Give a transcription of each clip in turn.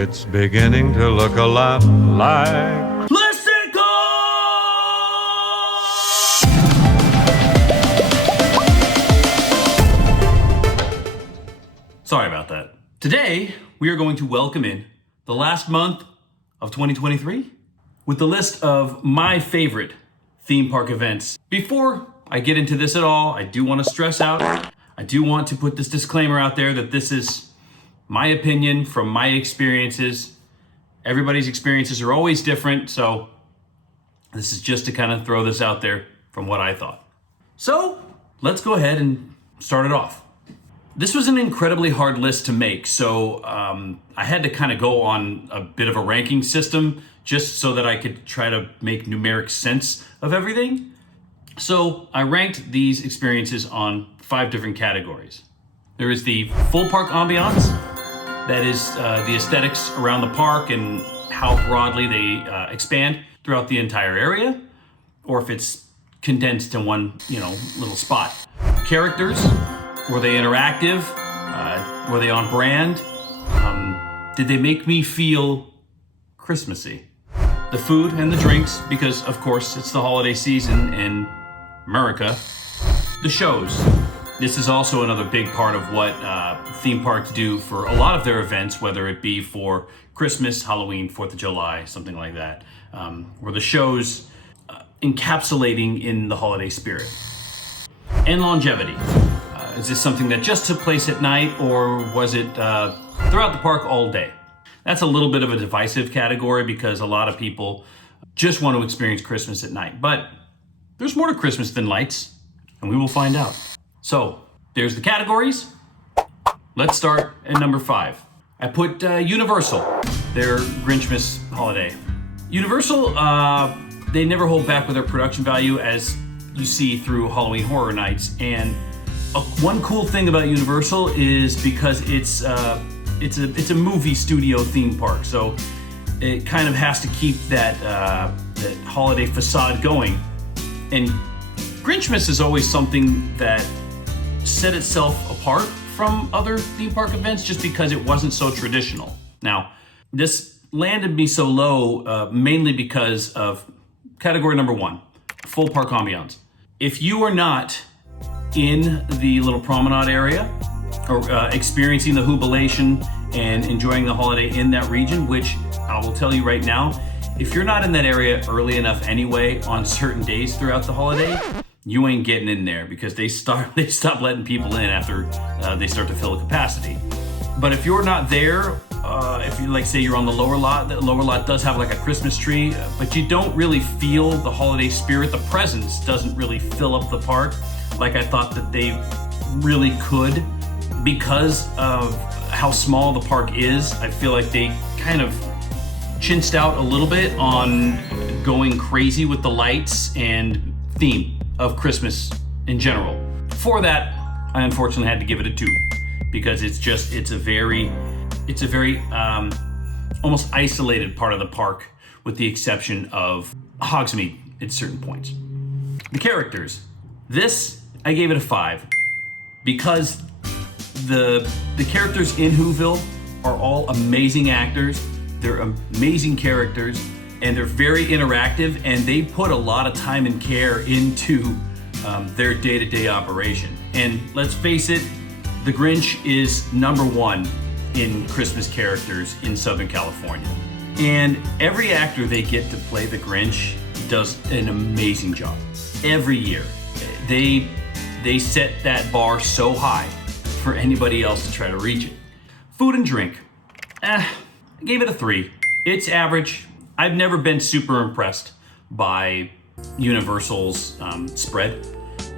It's beginning to look a lot like Listicle! Sorry about that. Today, we are going to welcome in the last month of 2023 with the list of my favorite theme park events. Before I get into this at all, I do want to stress out, I do want to put this disclaimer out there that this is my opinion from my experiences. Everybody's experiences are always different, so this is just to kind of throw this out there from what I thought. So let's go ahead and start it off. This was an incredibly hard list to make, so I had to kind of go on a bit of a ranking system just so that I could try to make numeric sense of everything. So I ranked these experiences on 5 different categories. There is the full park ambiance, that is the aesthetics around the park and how broadly they expand throughout the entire area, or if it's condensed in one, little spot. Characters, were they interactive? Were they on brand? Did they make me feel Christmassy? The food and the drinks, because of course it's the holiday season in America. The shows. This is also another big part of what theme parks do for a lot of their events, whether it be for Christmas, Halloween, 4th of July, something like that, where the shows encapsulating in the holiday spirit. And longevity. Is this something that just took place at night, or was it throughout the park all day? That's a little bit of a divisive category because a lot of people just want to experience Christmas at night. But there's more to Christmas than lights, and we will find out. So there's the categories. Let's start at number 5. I put Universal, their Grinchmas holiday. Universal, they never hold back with their production value, as you see through Halloween Horror Nights. And one cool thing about Universal is because it's a movie studio theme park, so it kind of has to keep that holiday facade going. And Grinchmas is always something that set itself apart from other theme park events just because it wasn't so traditional. Now, this landed me so low mainly because of category number 1, full park ambiance. If you are not in the little promenade area or experiencing the jubilation and enjoying the holiday in that region, which I will tell you right now, if you're not in that area early enough anyway on certain days throughout the holiday, you ain't getting in there because they stop letting people in after they start to fill a capacity. But if you're not there, if you say you're on the lower lot does have like a Christmas tree, but you don't really feel the holiday spirit. The presence doesn't really fill up the park like I thought that they really could because of how small the park is. I feel like they kind of chinched out a little bit on going crazy with the lights and theme of Christmas in general. For that, I unfortunately had to give it a 2 because it's a very almost isolated part of the park, with the exception of Hogsmeade at certain points. The characters. This, I gave it a 5 because the characters in Whoville are all amazing actors. They're amazing characters, and they're very interactive, and they put a lot of time and care into their day-to-day operation. And let's face it, the Grinch is number 1 in Christmas characters in Southern California. And every actor they get to play the Grinch does an amazing job. Every year. They set that bar so high for anybody else to try to reach it. Food and drink. I gave it a 3. It's average. I've never been super impressed by Universal's spread.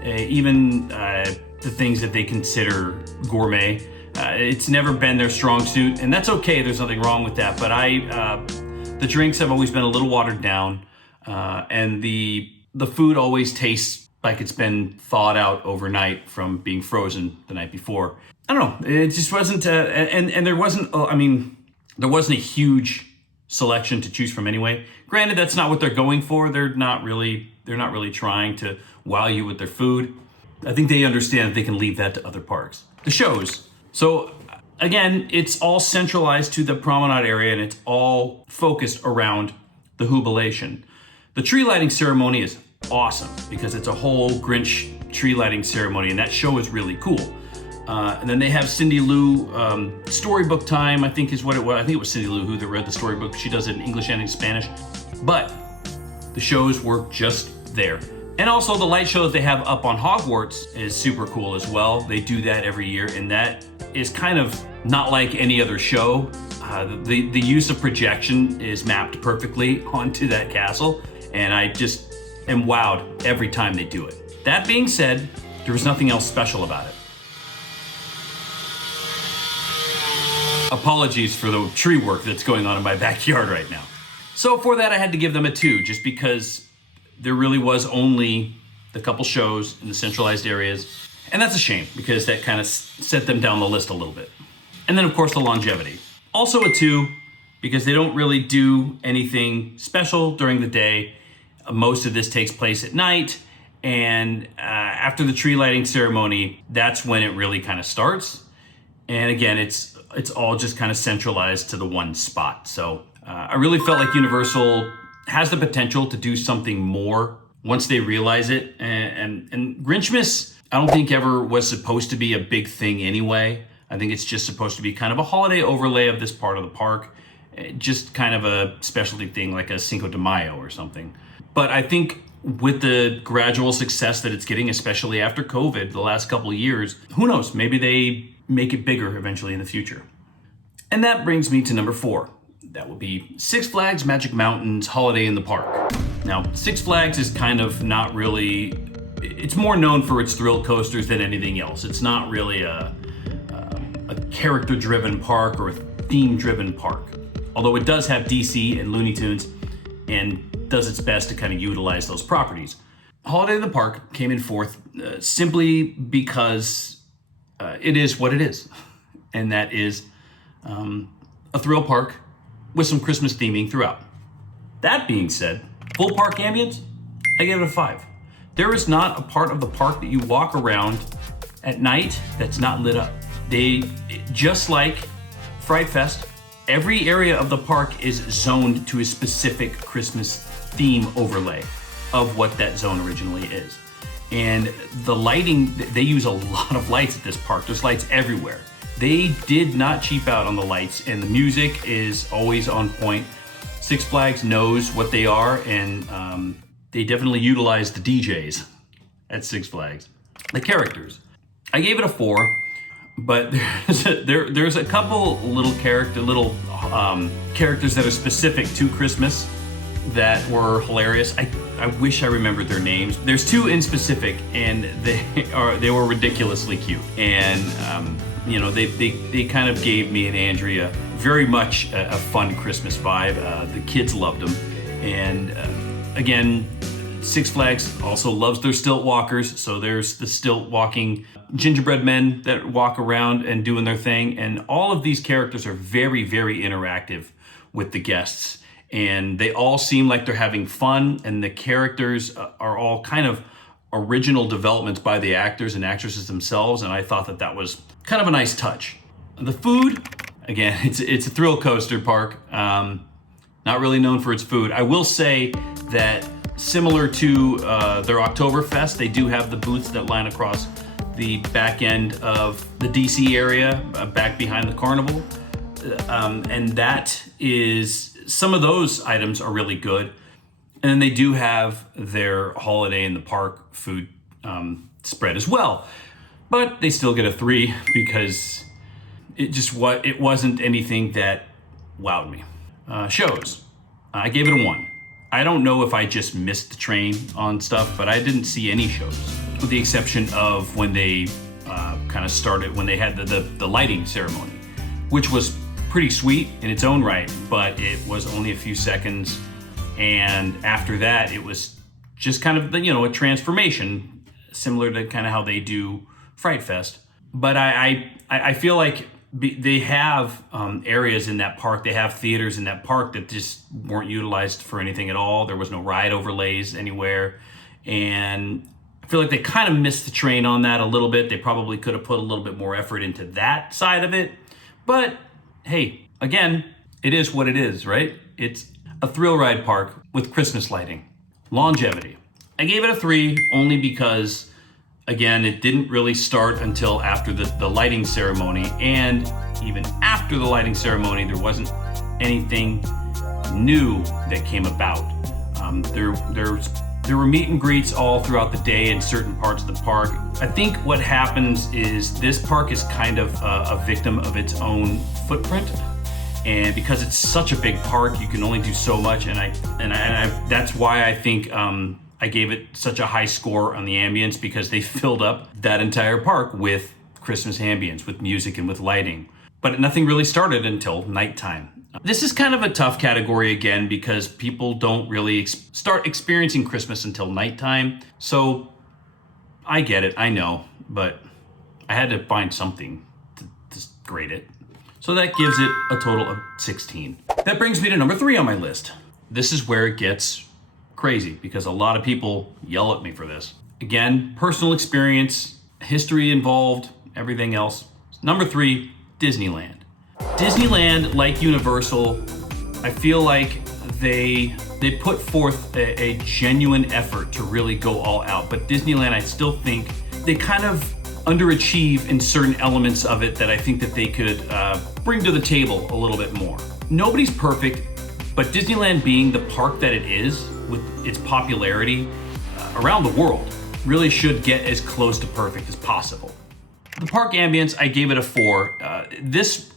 Even the things that they consider gourmet. It's never been their strong suit, and that's okay. There's nothing wrong with that. But the drinks have always been a little watered down, and the food always tastes like it's been thawed out overnight from being frozen the night before. I don't know. It just wasn't, and there wasn't. There wasn't a huge selection to choose from anyway. Granted, that's not what they're going for. They're not really trying to wow you with their food. I think they understand that they can leave that to other parks. The shows. So again, it's all centralized to the promenade area and it's all focused around the Jubilation. The tree lighting ceremony is awesome because it's a whole Grinch tree lighting ceremony, and that show is really cool. And then they have Cindy Lou storybook time, I think is what it was. I think it was Cindy Lou who read the storybook. She does it in English and in Spanish. But the shows work just there. And also the light show that they have up on Hogwarts is super cool as well. They do that every year, and that is kind of not like any other show. The use of projection is mapped perfectly onto that castle, and I just am wowed every time they do it. That being said, there was nothing else special about it. Apologies for the tree work that's going on in my backyard right now. So for that, I had to give them a 2, just because there really was only the couple shows in the centralized areas. And that's a shame, because that kind of set them down the list a little bit. And then of course the longevity. Also a 2, because they don't really do anything special during the day. Most of this takes place at night. And after the tree lighting ceremony, that's when it really kind of starts. And again, it's all just kind of centralized to the one spot. So I really felt like Universal has the potential to do something more once they realize it. And Grinchmas, I don't think ever was supposed to be a big thing anyway. I think it's just supposed to be kind of a holiday overlay of this part of the park. Just kind of a specialty thing like a Cinco de Mayo or something. But I think with the gradual success that it's getting, especially after COVID, the last couple of years, who knows, maybe they make it bigger eventually in the future. And that brings me to number 4. That would be Six Flags Magic Mountain's Holiday in the Park. Now, Six Flags is kind of not really, it's more known for its thrill coasters than anything else. It's not really a character-driven park or a theme-driven park. Although it does have DC and Looney Tunes and does its best to kind of utilize those properties. Holiday in the Park came in 4th simply because it is what it is. And that is a thrill park with some Christmas theming throughout. That being said, full park ambience, I give it a 5. There is not a part of the park that you walk around at night that's not lit up. They, just like Fright Fest, every area of the park is zoned to a specific Christmas theme overlay of what that zone originally is. And the lighting, they use a lot of lights at this park. There's lights everywhere. They did not cheap out on the lights, and the music is always on point. Six Flags knows what they are, and they definitely utilize the DJs at Six Flags. The characters, I gave it a 4, but there's a couple little characters that are specific to Christmas that were hilarious. I wish I remembered their names. There's 2 in specific, and they were ridiculously cute. And they kind of gave me and Andrea very much a fun Christmas vibe. The kids loved them. And again, Six Flags also loves their stilt walkers. So there's the stilt walking gingerbread men that walk around and doing their thing. And all of these characters are very, very interactive with the guests. And they all seem like they're having fun. And the characters are all kind of original developments by the actors and actresses themselves. And I thought that was kind of a nice touch. The food, again, it's a thrill coaster park. Not really known for its food. I will say that similar to their Oktoberfest, they do have the booths that line across the back end of the DC area, back behind the carnival. And that is, some of those items are really good. And then they do have their Holiday in the Park food spread as well. But they still get a 3 because it wasn't anything that wowed me. Shows, I gave it a 1. I don't know if I just missed the train on stuff, but I didn't see any shows, with the exception of when they kind of started, when they had the lighting ceremony, which was pretty sweet in its own right, but it was only a few seconds. And after that, it was just kind of, a transformation, similar to kind of how they do Fright Fest. But I feel like they have areas in that park, they have theaters in that park that just weren't utilized for anything at all. There was no ride overlays anywhere. And I feel like they kind of missed the train on that a little bit. They probably could have put a little bit more effort into that side of it. But hey, again, it is what it is, right? It's a thrill ride park with Christmas lighting. Longevity. I gave it a 3 only because, again, it didn't really start until after the lighting ceremony. And even after the lighting ceremony, there wasn't anything new that came about. There were meet and greets all throughout the day in certain parts of the park. I think what happens is this park is kind of a victim of its own footprint. And because it's such a big park, you can only do so much. And that's why I think I gave it such a high score on the ambience, because they filled up that entire park with Christmas ambience, with music and with lighting. But nothing really started until nighttime. This is kind of a tough category again, because people don't really start experiencing Christmas until nighttime. So I get it, I know, but I had to find something to grade it. So that gives it a total of 16. That brings me to number 3 on my list. This is where it gets crazy, because a lot of people yell at me for this. Again, personal experience, history involved, everything else. Number 3, Disneyland. Disneyland, like Universal, I feel like they put forth a genuine effort to really go all out. But Disneyland, I still think they kind of underachieve in certain elements of it that I think that they could bring to the table a little bit more. Nobody's perfect, but Disneyland, being the park that it is, with its popularity around the world, really should get as close to perfect as possible. The park ambience, I gave it a 4. This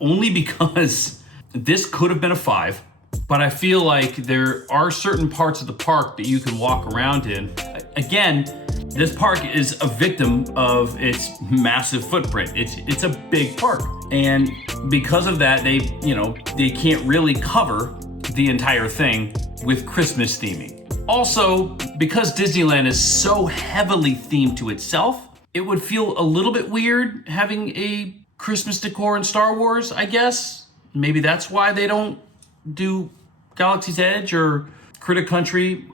only because this could have been a 5, but I feel like there are certain parts of the park that you can walk around in. Again, this park is a victim of its massive footprint. It's a big park. And because of that, they can't really cover the entire thing with Christmas theming. Also, because Disneyland is so heavily themed to itself, it would feel a little bit weird having a Christmas decor in Star Wars, I guess. Maybe that's why they don't do Galaxy's Edge or Critter Country,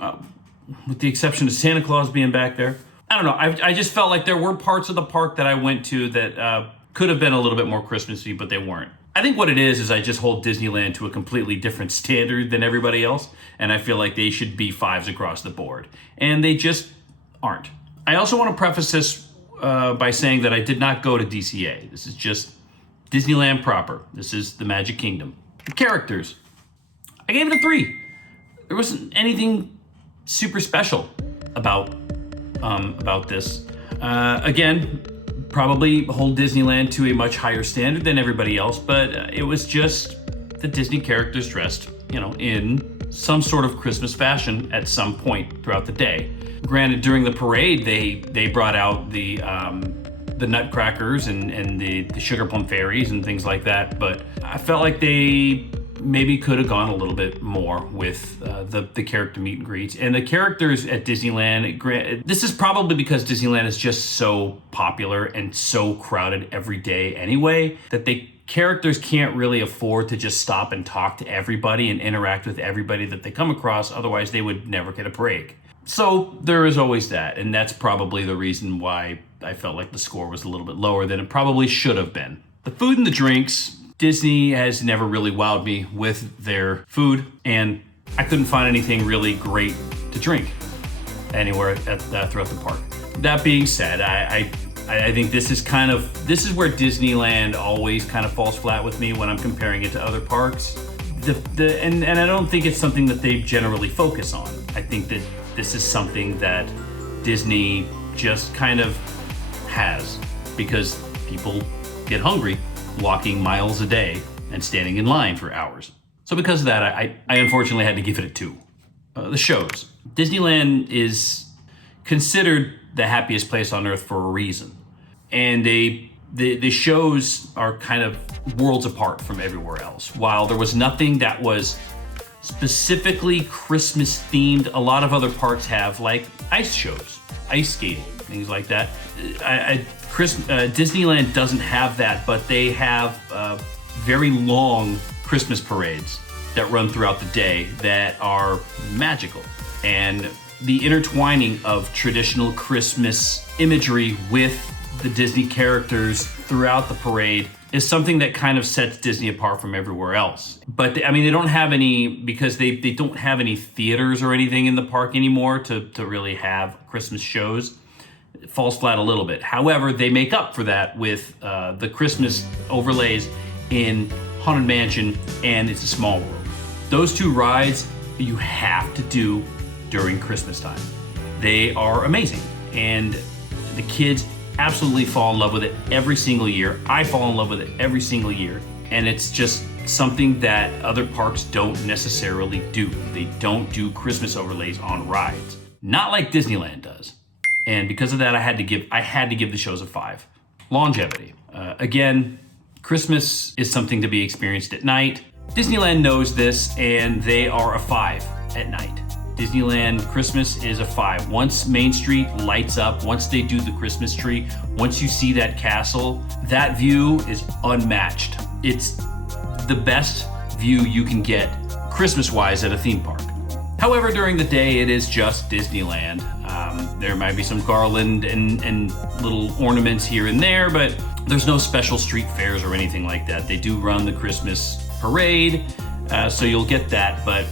with the exception of Santa Claus being back there. I don't know. I just felt like there were parts of the park that I went to that could have been a little bit more Christmassy, but they weren't. I think what it is I just hold Disneyland to a completely different standard than everybody else, and I feel like they should be 5s across the board. And they just aren't. I also want to preface this by saying that I did not go to DCA. This is just Disneyland proper. This is the Magic Kingdom. The characters. I gave it a 3. There wasn't anything super special about this. Again, probably hold Disneyland to a much higher standard than everybody else, but it was just the Disney characters dressed, in some sort of Christmas fashion at some point throughout the day. Granted, during the parade, they brought out the Nutcrackers and the Sugar Plum Fairies and things like that, but I felt like they maybe could have gone a little bit more with the character meet and greets. And the characters at Disneyland, this is probably because Disneyland is just so popular and so crowded every day anyway, that the characters can't really afford to just stop and talk to everybody and interact with everybody that they come across. Otherwise, they would never get a break. So there is always that, and that's probably the reason why I felt like the score was a little bit lower than it probably should have been. The food and the drinks, Disney has never really wowed me with their food, and I couldn't find anything really great to drink anywhere throughout the park. That being said, I think this is where Disneyland always kind of falls flat with me when I'm comparing it to other parks. And I don't think it's something that they generally focus on. I think that this is something that Disney just kind of has because people get hungry walking miles a day and standing in line for hours. So because of that, I unfortunately had to give it a 2. The shows. Disneyland is considered the happiest place on earth for a reason. And the shows are kind of worlds apart from everywhere else. While there was nothing that was specifically Christmas themed, a lot of other parks have like ice shows, ice skating, things like that. Disneyland doesn't have that, but they have very long Christmas parades that run throughout the day that are magical. And the intertwining of traditional Christmas imagery with the Disney characters throughout the parade is something that kind of sets Disney apart from everywhere else. But they don't have any, because they don't have any theaters or anything in the park anymore to really have Christmas shows. It falls flat a little bit. However, they make up for that with the Christmas overlays in Haunted Mansion and It's a Small World. Those two rides you have to do during Christmas time. They are amazing, and the kids absolutely fall in love with it every single year. I fall in love with it every single year, and it's just something that other parks don't necessarily do. They don't do Christmas overlays on rides, not like Disneyland does. And because of that, I had to give the shows a 5. Longevity. Again, Christmas is something to be experienced at night. Disneyland knows this, and they are a 5 at night. Disneyland Christmas is a 5. Once Main Street lights up, once they do the Christmas tree, once you see that castle, that view is unmatched. It's the best view you can get Christmas-wise at a theme park. However, during the day, it is just Disneyland. There might be some garland and little ornaments here and there, but there's no special street fairs or anything like that. They do run the Christmas parade, so you'll get that, but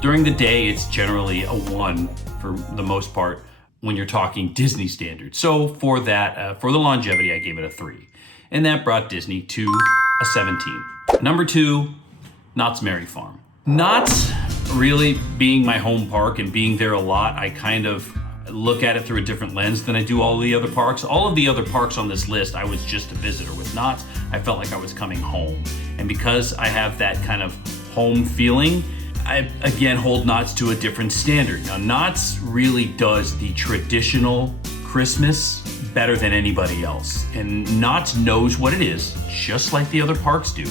during the day, it's generally a 1 for the most part when you're talking Disney standards. So for that, for the longevity, I gave it a 3. And that brought Disney to a 17. Number 2, Knott's Merry Farm. Knott's really being my home park and being there a lot, I kind of look at it through a different lens than I do all the other parks. All of the other parks on this list, I was just a visitor. With Knott's, I felt like I was coming home. And because I have that kind of home feeling, I, again, hold Knott's to a different standard. Now, Knott's really does the traditional Christmas better than anybody else. And Knott's knows what it is, just like the other parks do.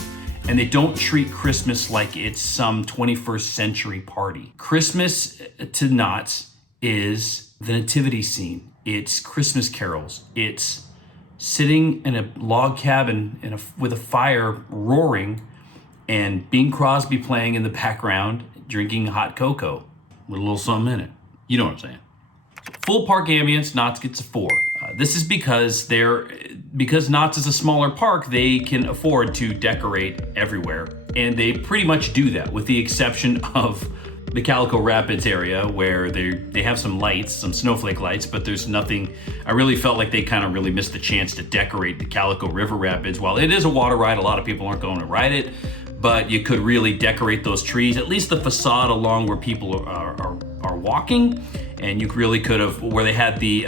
And they don't treat Christmas like it's some 21st century party. Christmas to Knott's is the nativity scene. It's Christmas carols. It's sitting in a log cabin with a fire roaring, and Bing Crosby playing in the background, drinking hot cocoa with a little something in it. You know what I'm saying. Full park ambience, Knott's gets a 4. This is because Knott's is a smaller park, they can afford to decorate everywhere. And they pretty much do that, with the exception of the Calico Rapids area, where they have some lights, some snowflake lights, but there's nothing. I really felt like they kind of really missed the chance to decorate the Calico River Rapids. While it is a water ride, a lot of people aren't going to ride it, but you could really decorate those trees, at least the facade along where people are walking. And you really could have, where they had the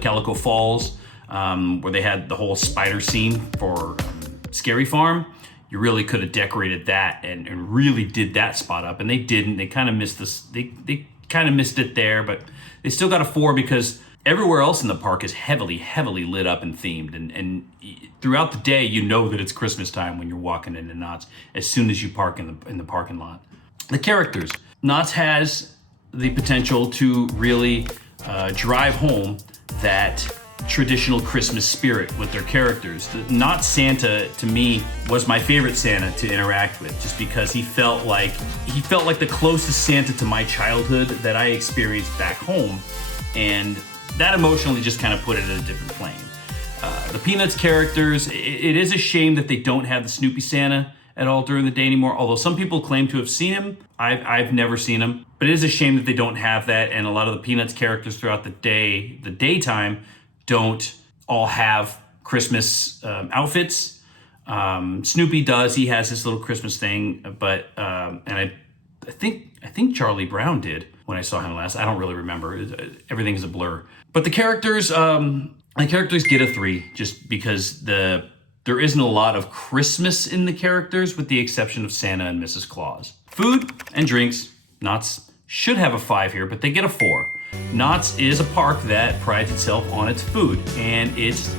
Calico Falls, where they had the whole spider scene for Scary Farm. You really could have decorated that and really did that spot up, and they didn't. They kind of missed this. They kind of missed it there, but they still got a 4 because everywhere else in the park is heavily lit up and themed, and throughout the day you know that it's Christmas time when you're walking into Knott's as soon as you park in the parking lot. The characters. Knott's has the potential to really drive home that traditional Christmas spirit with their characters. Knott's Santa, to me, was my favorite Santa to interact with, just because he felt like the closest Santa to my childhood that I experienced back home, and that emotionally just kind of put it at a different plane. The Peanuts characters, it is a shame that they don't have the Snoopy Santa at all during the day anymore, although some people claim to have seen him. I've never seen him, but it is a shame that they don't have that, and a lot of the Peanuts characters throughout the daytime, don't all have Christmas outfits. Snoopy does; he has his little Christmas thing, but and I think Charlie Brown did when I saw him last. I don't really remember; everything is a blur. But the characters get a 3, just because there isn't a lot of Christmas in the characters, with the exception of Santa and Mrs. Claus. Food and drinks, Knott's should have a 5 here, but they get a 4. Knott's is a park that prides itself on its food, and its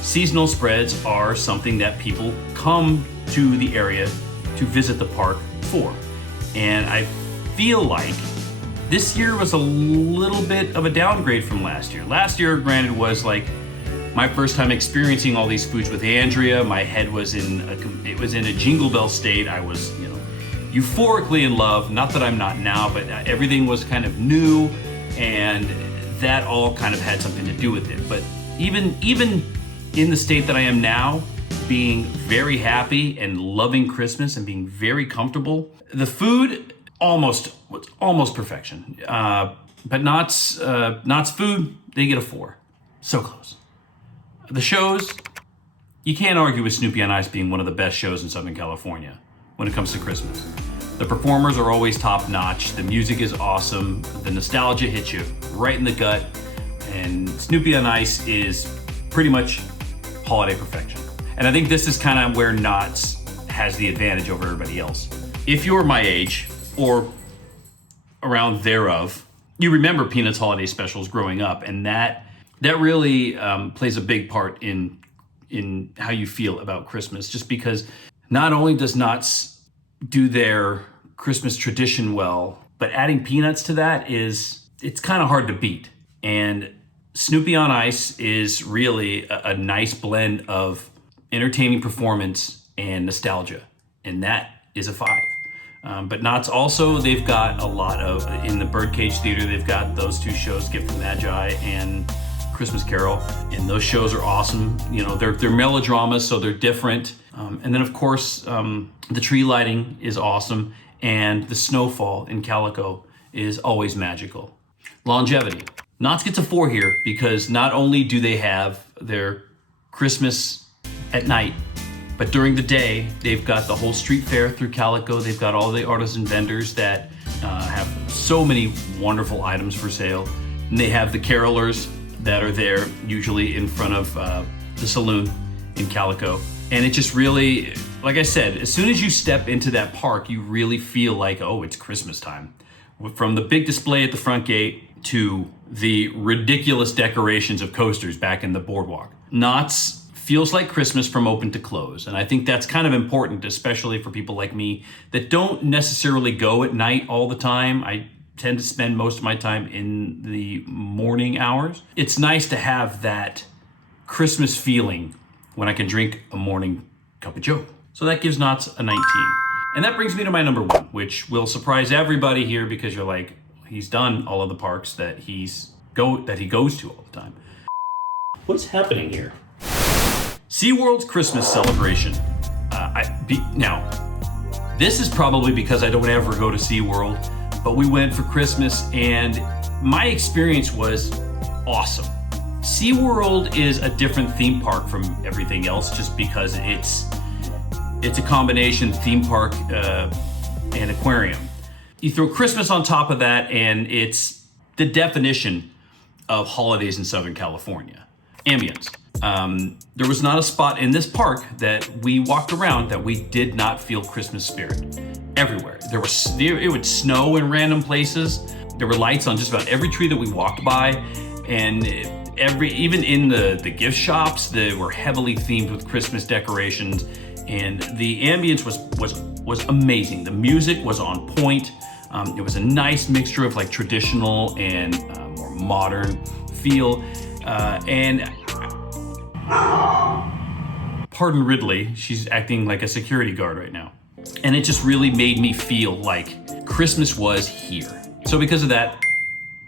seasonal spreads are something that people come to the area to visit the park for. And I feel like this year was a little bit of a downgrade from last year. Last year, granted, was like my first time experiencing all these foods with Andrea. My head was in a Jingle Bell state. I was, euphorically in love. Not that I'm not now, but everything was kind of new, and that all kind of had something to do with it. But Even in the state that I am now, being very happy and loving Christmas and being very comfortable, the food was almost perfection. But Knott's food, they get a 4. So close. The shows, you can't argue with Snoopy on Ice being one of the best shows in Southern California when it comes to Christmas. The performers are always top notch. The music is awesome. The nostalgia hits you right in the gut. And Snoopy on Ice is pretty much holiday perfection. And I think this is kind of where Knott's has the advantage over everybody else. If you're my age or around thereof, you remember Peanuts holiday specials growing up, and that really plays a big part in how you feel about Christmas. Just because not only does Knott's do their Christmas tradition well, but adding Peanuts to that it's kind of hard to beat. And Snoopy on Ice is really a nice blend of entertaining performance and nostalgia, and that is a 5. But Knott's also, they've got a lot of, in the Birdcage Theater, they've got those 2 shows, Gift from Magi and Christmas Carol, and those shows are awesome. You know, they're melodramas, so they're different. And then of course, the tree lighting is awesome, and the snowfall in Calico is always magical. Longevity. Knott's gets a 4 here because not only do they have their Christmas at night, but during the day, they've got the whole street fair through Calico. They've got all the artisan vendors that have so many wonderful items for sale. And they have the carolers that are there, usually in front of the saloon in Calico. And it just really, like I said, as soon as you step into that park, you really feel like, oh, it's Christmas time. From the big display at the front gate to the ridiculous decorations of coasters back in the boardwalk. Knott's feels like Christmas from open to close. And I think that's kind of important, especially for people like me that don't necessarily go at night all the time. I tend to spend most of my time in the morning hours. It's nice to have that Christmas feeling when I can drink a morning cup of joe. So that gives Knott's a 19. And that brings me to my number 1, which will surprise everybody here because you're like, he's done all of the parks that he goes to all the time. What's happening here? SeaWorld's Christmas celebration. Now, this is probably because I don't ever go to SeaWorld, but we went for Christmas and my experience was awesome. SeaWorld is a different theme park from everything else just because it's a combination theme park and aquarium. You throw Christmas on top of that and it's the definition of holidays in Southern California. Ambience. There was not a spot in this park that we walked around that we did not feel Christmas spirit. Everywhere. It would snow in random places. There were lights on just about every tree that we walked by, and even in the gift shops, they were heavily themed with Christmas decorations, and the ambience was amazing. The music was on point. It was a nice mixture of like traditional and more modern feel, and pardon Ridley, she's acting like a security guard right now. And it just really made me feel like Christmas was here. So because of that,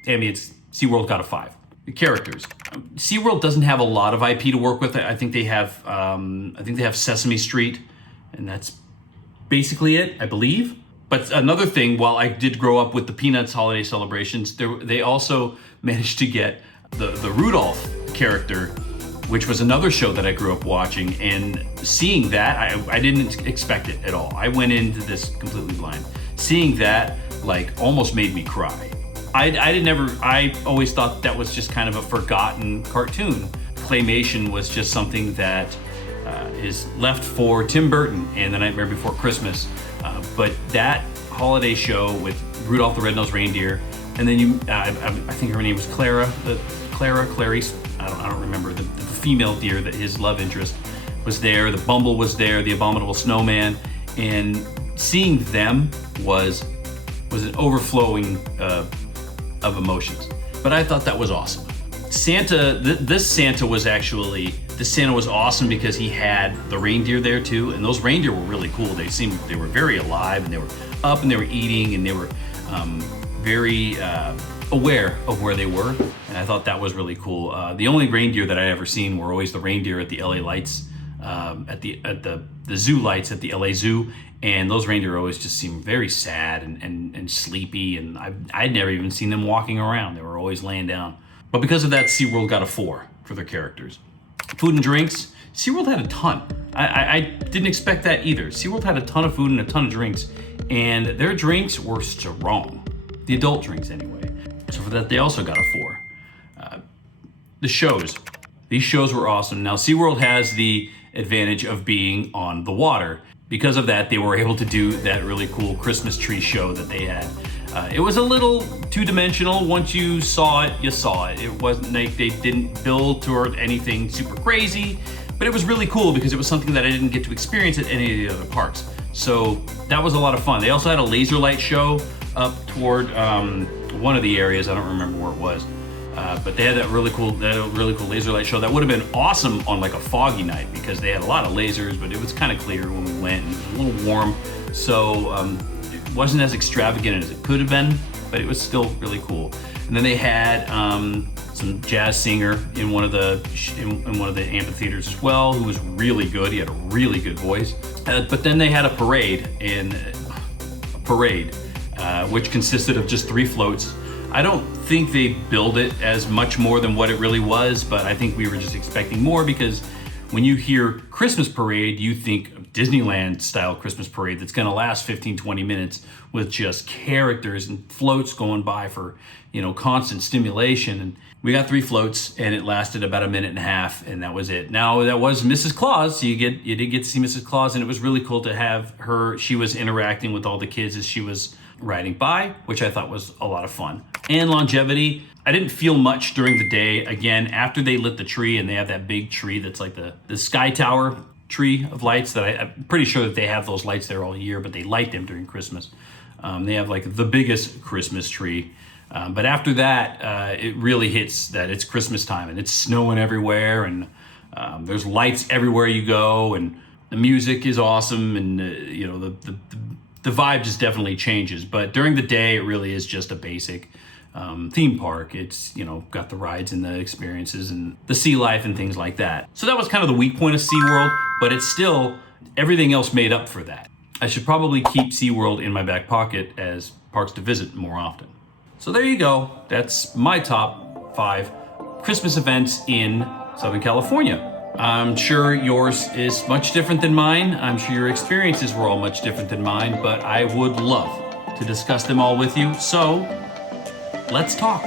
ambience, SeaWorld got a 5. The characters. SeaWorld doesn't have a lot of IP to work with. I think they have Sesame Street, and that's basically it, I believe. But another thing, while I did grow up with the Peanuts holiday celebrations, they also managed to get the Rudolph character, which was another show that I grew up watching, and seeing that, I didn't expect it at all. I went into this completely blind. Seeing that, like, almost made me cry. I always thought that was just kind of a forgotten cartoon. Claymation was just something that is left for Tim Burton and The Nightmare Before Christmas. But that holiday show with Rudolph the Red-Nosed Reindeer, and then I think her name was Clarice. I don't remember the female deer that his love interest was there. The Bumble was there. The Abominable Snowman, and seeing them was an overflowing of emotions. But I thought that was awesome. Santa, this Santa was awesome because he had the reindeer there too, and those reindeer were really cool. They were very alive, and they were up and they were eating, and they were very aware of where they were, and I thought that was really cool. The only reindeer that I ever seen were always the reindeer at the LA lights, at the zoo lights at the LA Zoo, and those reindeer always just seemed very sad and sleepy, and I'd never even seen them walking around. They were always laying down. But because of that, SeaWorld got a 4 for their characters. Food and drinks, SeaWorld had a ton. I didn't expect that either. SeaWorld had a ton of food and a ton of drinks, and their drinks were strong. The adult drinks, anyway. So for that, they also got a 4. The shows. These shows were awesome. Now, SeaWorld has the advantage of being on the water. Because of that, they were able to do that really cool Christmas tree show that they had. It was a little two-dimensional. Once you saw it, you saw it. It wasn't like they didn't build toward anything super crazy, but it was really cool because it was something that I didn't get to experience at any of the other parks. So that was a lot of fun. They also had a laser light show up toward one of the areas. I don't remember where it was. But they had that really cool laser light show that would have been awesome on like a foggy night because they had a lot of lasers, but it was kind of clear when we went and it was a little warm. So it wasn't as extravagant as it could have been, but it was still really cool. And then they had some jazz singer in one of the amphitheaters as well, who was really good. He had a really good voice. But then they had a parade, which consisted of just 3 floats. I don't think they billed it as much more than what it really was, but I think we were just expecting more because when you hear Christmas parade, you think of Disneyland style Christmas parade that's gonna last 15, 20 minutes with just characters and floats going by for, constant stimulation. And we got 3 floats and it lasted about 1.5 minutes and that was it. Now that was Mrs. Claus, so you did get to see Mrs. Claus, and it was really cool to have her. She was interacting with all the kids as she was riding by, which I thought was a lot of fun. And longevity, I didn't feel much during the day. Again, after they lit the tree, and they have that big tree that's like the Sky Tower tree of lights that I'm pretty sure that they have those lights there all year, but they light them during Christmas. They have like the biggest Christmas tree. But after that, it really hits that it's Christmas time and it's snowing everywhere, and there's lights everywhere you go, and the music is awesome, and the vibe just definitely changes. But during the day, it really is just a basic theme park. It's, got the rides and the experiences and the sea life and things like that. So that was kind of the weak point of SeaWorld, but it's still, everything else made up for that. I should probably keep SeaWorld in my back pocket as parks to visit more often. So there you go. That's my top 5 Christmas events in Southern California. I'm sure yours is much different than mine. I'm sure your experiences were all much different than mine, but I would love to discuss them all with you. So let's talk.